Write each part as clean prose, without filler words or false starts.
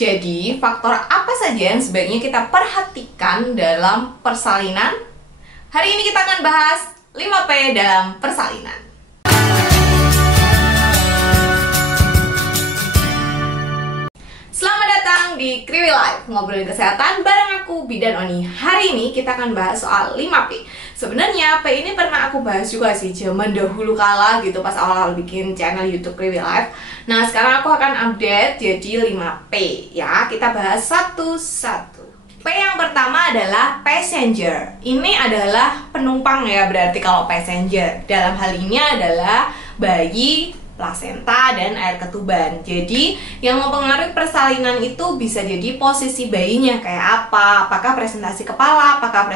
Jadi, faktor apa saja yang sebaiknya kita perhatikan dalam persalinan? Hari ini kita akan bahas 5P dalam persalinan. Selamat datang di Kriwi Life, ngobrolin kesehatan bareng aku, Bidan Oni. Hari ini kita akan bahas soal 5P. Sebenarnya P ini pernah aku bahas juga sih zaman dahulu kala gitu, pas awal-awal bikin channel YouTube Kriwi Life. Nah, sekarang aku akan update jadi 5P ya. Kita bahas satu-satu. P yang pertama adalah passenger. Ini adalah penumpang ya, berarti kalau passenger. Dalam hal ini adalah bayi, plasenta, dan air ketuban. Jadi yang mempengaruhi persalinan itu bisa jadi posisi bayinya kayak apa, apakah presentasi kepala, apakah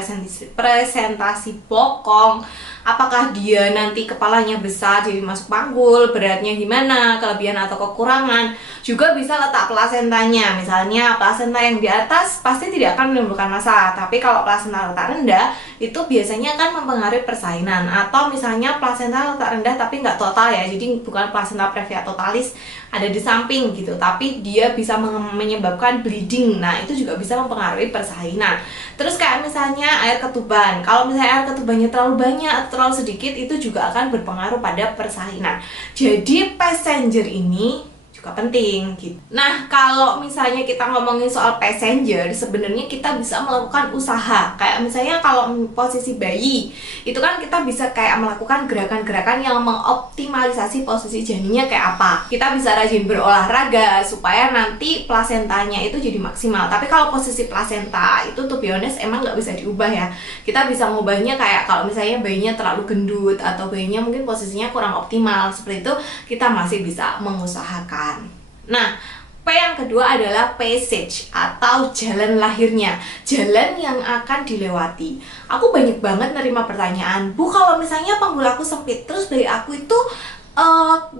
presentasi bokong, apakah dia nanti kepalanya besar jadi masuk panggul, beratnya gimana, kelebihan atau kekurangan. Juga bisa letak plasentanya. Misalnya plasenta yang di atas pasti tidak akan menimbulkan masalah, tapi kalau plasenta letak rendah itu biasanya akan mempengaruhi persalinan. Atau misalnya plasenta letak rendah tapi nggak total ya, jadi bukan plasenta previa totalis ada di samping gitu, tapi dia bisa menyebabkan bleeding. Nah, itu juga bisa mempengaruhi persalinan. Terus kayak misalnya air ketuban, kalau misalnya air ketubannya terlalu banyak atau terlalu sedikit, itu juga akan berpengaruh pada persalinan. Jadi passenger ini juga penting gitu. Nah, kalau misalnya kita ngomongin soal passenger, sebenarnya kita bisa melakukan usaha. Kayak misalnya kalau posisi bayi, itu kan kita bisa kayak melakukan gerakan-gerakan yang mengoptimalisasi posisi janinnya kayak apa. Kita bisa rajin berolahraga supaya nanti plasentanya itu jadi maksimal. Tapi kalau posisi plasenta itu to be honest emang nggak bisa diubah ya. Kita bisa ngubahnya kayak kalau misalnya bayinya terlalu gendut atau bayinya mungkin posisinya kurang optimal, seperti itu kita masih bisa mengusahakan. Nah, P yang kedua adalah passage atau jalan lahirnya, jalan yang akan dilewati. Aku banyak banget nerima pertanyaan, Bu, kalau misalnya panggul aku sempit, terus bayi aku itu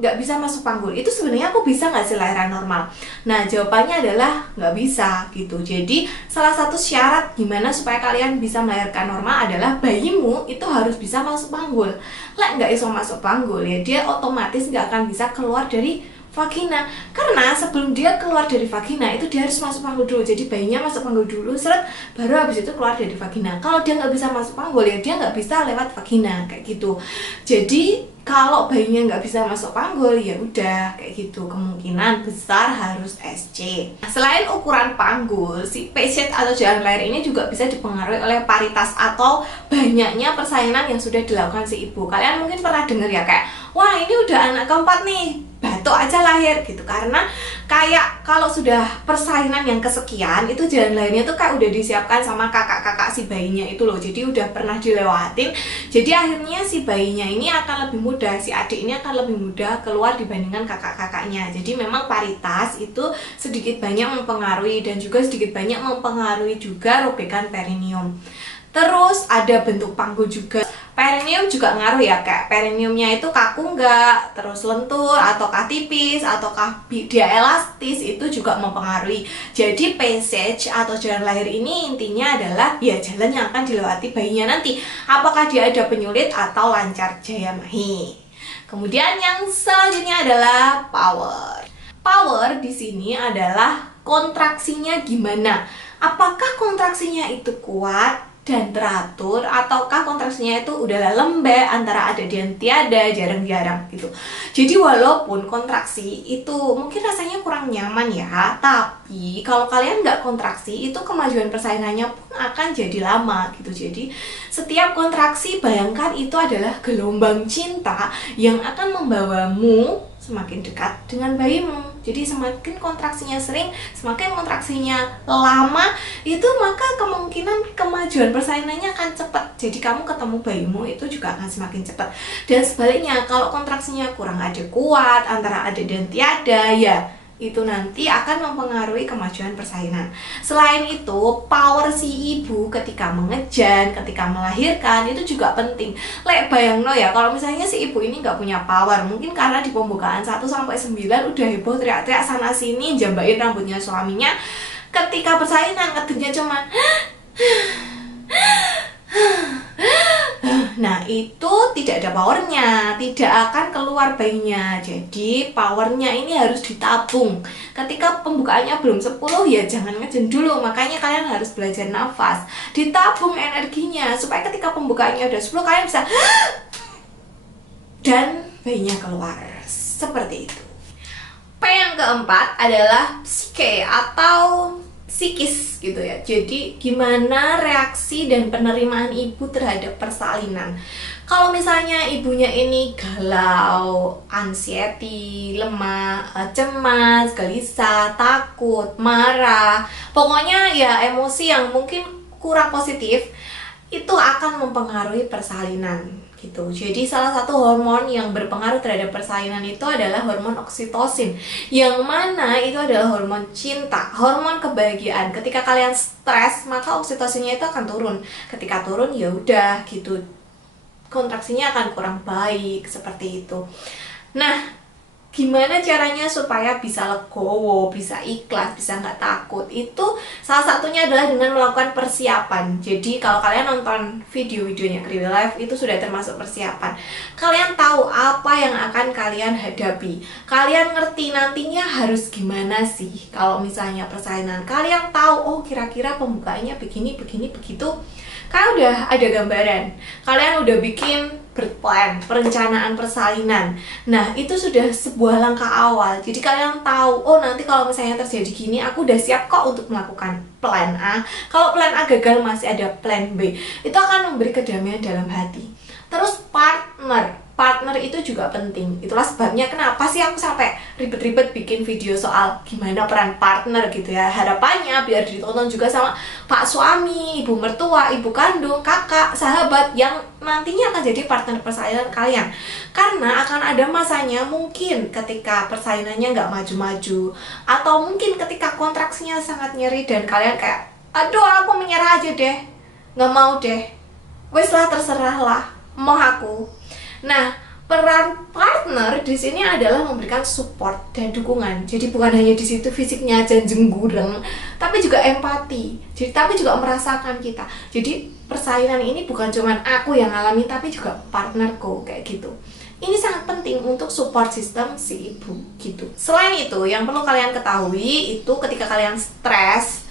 nggak bisa masuk panggul, itu sebenarnya aku bisa nggak sih lahiran normal? Nah, jawabannya adalah nggak bisa gitu. Jadi salah satu syarat gimana supaya kalian bisa melahirkan normal adalah bayimu itu harus bisa masuk panggul. Lah nggak bisa masuk panggul ya, dia otomatis nggak akan bisa keluar dari vagina, karena sebelum dia keluar dari vagina itu dia harus masuk panggul dulu. Jadi bayinya masuk panggul dulu, seret, baru habis itu keluar dari vagina. Kalau dia nggak bisa masuk panggul ya dia nggak bisa lewat vagina kayak gitu. Jadi kalau bayinya nggak bisa masuk panggul ya udah kayak gitu, kemungkinan besar harus SC. Selain ukuran panggul, si passage atau jalan lahir ini juga bisa dipengaruhi oleh paritas atau banyaknya persalinan yang sudah dilakukan si ibu. Kalian mungkin pernah dengar ya kayak, wah ini udah anak keempat nih, batuk aja lahir gitu. Karena kayak kalau sudah persalinan yang kesekian itu jalan lahirnya tuh kayak udah disiapkan sama kakak-kakak si bayinya itu loh. Jadi udah pernah dilewatin. Jadi akhirnya si bayinya ini akan lebih mudah, si adik ini akan lebih mudah keluar dibandingkan kakak-kakaknya. Jadi memang paritas itu sedikit banyak mempengaruhi dan juga sedikit banyak mempengaruhi juga robekan perineum. Terus ada bentuk panggul juga. Perineum juga ngaruh ya, kayak perineumnya itu kaku nggak, terus lentur, ataukah tipis, ataukah dia elastis, itu juga mempengaruhi. Jadi passage atau jalan lahir ini intinya adalah ya jalan yang akan dilewati bayinya nanti. Apakah dia ada penyulit atau lancar jaya mahi. Kemudian yang selanjutnya adalah power. Power di sini adalah kontraksinya gimana. Apakah kontraksinya itu kuat dan teratur, ataukah kontraksinya itu udahlah lembek, antara ada dan tiada, jarang-jarang gitu. Jadi walaupun kontraksi itu mungkin rasanya kurang nyaman ya, tapi kalau kalian nggak kontraksi itu kemajuan persalinannya pun akan jadi lama gitu. Jadi setiap kontraksi bayangkan itu adalah gelombang cinta yang akan membawamu semakin dekat dengan bayimu. Jadi semakin kontraksinya sering, semakin kontraksinya lama, itu maka kemungkinan kemajuan persalinannya akan cepat. Jadi kamu ketemu bayimu itu juga akan semakin cepat. Dan sebaliknya, kalau kontraksinya kurang ada kuat, antara ada dan tiada, ya itu nanti akan mempengaruhi kemajuan persalinan. Selain itu, power si ibu ketika mengejan, ketika melahirkan itu juga penting. Lek bayangno ya, kalau misalnya si ibu ini nggak punya power, mungkin karena di pembukaan 1-9 udah heboh teriak-teriak sana sini, jambain rambutnya suaminya. Ketika persalinan ngedengnya cuman Nah itu tidak ada powernya, tidak akan keluar bayinya. Jadi powernya ini harus ditabung. Ketika pembukaannya belum 10 ya jangan ngejen dulu. Makanya kalian harus belajar nafas, ditabung energinya supaya ketika pembukaannya udah 10 kalian bisa dan bayinya keluar. Seperti itu. P yang keempat adalah psike atau psikis gitu ya. Jadi gimana reaksi dan penerimaan ibu terhadap persalinan. Kalau misalnya ibunya ini galau, anxiety, lemah, cemas, gelisah, takut, marah, pokoknya ya emosi yang mungkin kurang positif, itu akan mempengaruhi persalinan gitu. Jadi salah satu hormon yang berpengaruh terhadap persalinan itu adalah hormon oksitosin, yang mana itu adalah hormon cinta, hormon kebahagiaan. Ketika kalian stres, maka oksitosinnya itu akan turun. Ketika turun ya udah gitu, kontraksinya akan kurang baik, seperti itu. Nah, gimana caranya supaya bisa legowo, bisa ikhlas, bisa nggak takut? Itu salah satunya adalah dengan melakukan persiapan. Jadi kalau kalian nonton video-videonya Kriwil Life itu sudah termasuk persiapan. Kalian tahu apa yang akan kalian hadapi. Kalian ngerti nantinya harus gimana sih. Kalau misalnya persalinan, kalian tahu oh kira-kira pembukaannya begini, begini, begitu. Kalian udah ada gambaran. Kalian udah bikin berplan, perencanaan persalinan. Nah, itu sudah sebuah langkah awal. Jadi kalian tahu, oh nanti kalau misalnya terjadi gini, aku udah siap kok untuk melakukan plan A. Kalau plan A gagal, masih ada plan B. Itu akan memberi kedamaian dalam hati. Terus partner itu juga penting. Itulah sebabnya kenapa sih aku sampai ribet-ribet bikin video soal gimana peran partner gitu ya. Harapannya biar ditonton juga sama pak suami, ibu mertua, ibu kandung, kakak, sahabat yang nantinya akan jadi partner persalinan kalian. Karena akan ada masanya mungkin ketika persalinannya nggak maju-maju, atau mungkin ketika kontraksinya sangat nyeri dan kalian kayak, aduh aku menyerah aja deh, nggak mau deh, wes lah terserah lah, mau aku. Nah, peran partner di sini adalah memberikan support dan dukungan. Jadi bukan hanya di situ fisiknya aja jenggureng, tapi juga empati. Jadi tapi juga merasakan kita. Jadi persalinan ini bukan cuma aku yang alami, tapi juga partnerku kayak gitu. Ini sangat penting untuk support system si ibu gitu. Selain itu, yang perlu kalian ketahui itu ketika kalian stres,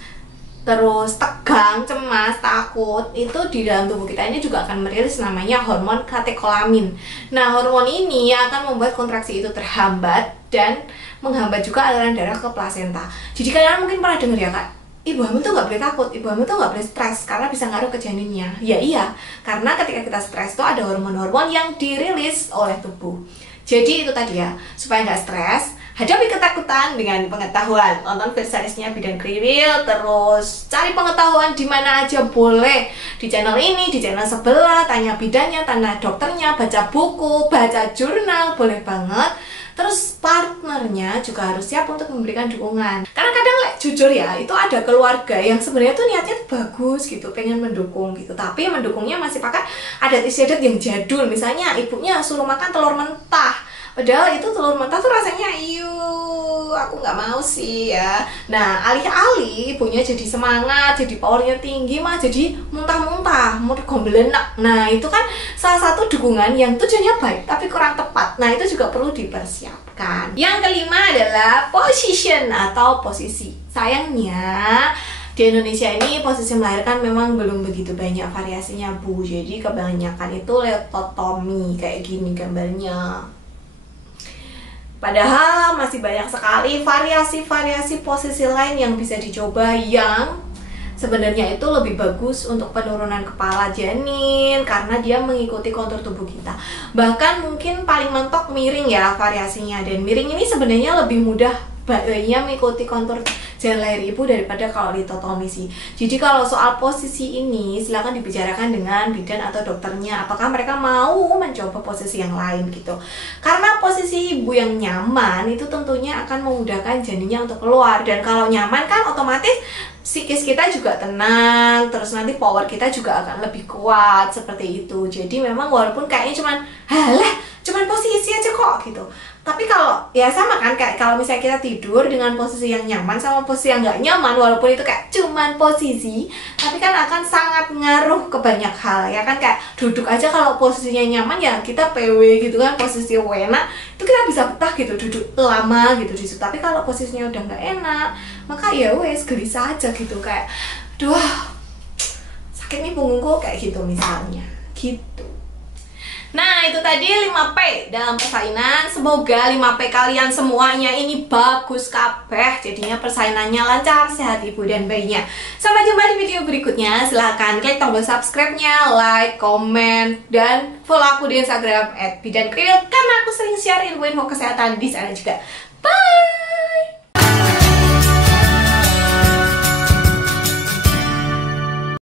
terus tegang, cemas, takut, itu di dalam tubuh kita ini juga akan merilis namanya hormon katekolamin. Nah, hormon ini akan membuat kontraksi itu terhambat dan menghambat juga aliran darah ke plasenta. Jadi kalian mungkin pernah dengar ya kak, ibu hamil tuh nggak boleh takut, ibu hamil tuh nggak boleh stres karena bisa ngaruh ke janinnya. Ya iya, karena ketika kita stres tuh ada hormon-hormon yang dirilis oleh tubuh. Jadi itu tadi ya, supaya nggak stres, hadapi ketakutan dengan pengetahuan. Nonton seriesnya Bidan Kriwil, terus cari pengetahuan di mana aja boleh. Di channel ini, di channel sebelah, tanya bidannya, tanya dokternya, baca buku, baca jurnal, boleh banget. Terus partnernya juga harus siap untuk memberikan dukungan. Karena kadang jujur ya, itu ada keluarga yang sebenarnya tuh niatnya tuh bagus gitu, pengen mendukung gitu, tapi mendukungnya masih pakai adat istiadat yang jadul. Misalnya ibunya suruh makan telur mentah, padahal itu telur mentah tuh rasanya aku nggak mau sih ya. Nah, alih-alih ibunya jadi semangat, jadi powernya tinggi, mah jadi muntah-muntah, gombelenak. Nah, itu kan salah satu dukungan yang tujuannya baik tapi kurang tepat. Nah, itu juga perlu dipersiapkan. Yang kelima adalah position atau posisi. Sayangnya di Indonesia ini posisi melahirkan memang belum begitu banyak variasinya Bu. Jadi kebanyakan itu leototomi kayak gini gambarnya. Padahal masih banyak sekali variasi-variasi posisi lain yang bisa dicoba yang sebenarnya itu lebih bagus untuk penurunan kepala janin karena dia mengikuti kontur tubuh kita. Bahkan mungkin paling mentok miring ya variasinya, dan miring ini sebenarnya lebih mudah bayinya mengikuti kontur janin lahir ibu daripada kalau litotomi sih. Jadi kalau soal posisi ini silakan dibicarakan dengan bidan atau dokternya, apakah mereka mau mencoba posisi yang lain gitu. Karena posisi ibu yang nyaman itu tentunya akan memudahkan janinnya untuk keluar, dan kalau nyaman kan otomatis psikis kita juga tenang, terus nanti power kita juga akan lebih kuat seperti itu. Jadi memang walaupun kayaknya cuman posisi aja kok gitu, Tapi kalau ya sama kan, kayak kalau misalnya kita tidur dengan posisi yang nyaman sama posisi yang nggak nyaman, walaupun itu kayak cuman posisi, tapi kan akan sangat ngaruh ke banyak hal ya kan. Kayak duduk aja kalau posisinya nyaman ya kita PW gitu kan, posisi enak itu kita bisa betah gitu, duduk lama gitu di situ. Tapi kalau posisinya udah nggak enak, maka ya wes gelisah aja gitu, kayak duh sakit nih punggungku kayak gitu misalnya gitu. Nah itu tadi 5P dalam persalinan. Semoga 5P kalian semuanya ini bagus kabeh, jadinya persalinannya lancar, sehat ibu dan bayinya. Sampai jumpa di video berikutnya. Silahkan klik tombol subscribe-nya, like, komen, dan follow aku di Instagram @bidankriwil, karena aku sering share info-info kesehatan di sana juga. Bye!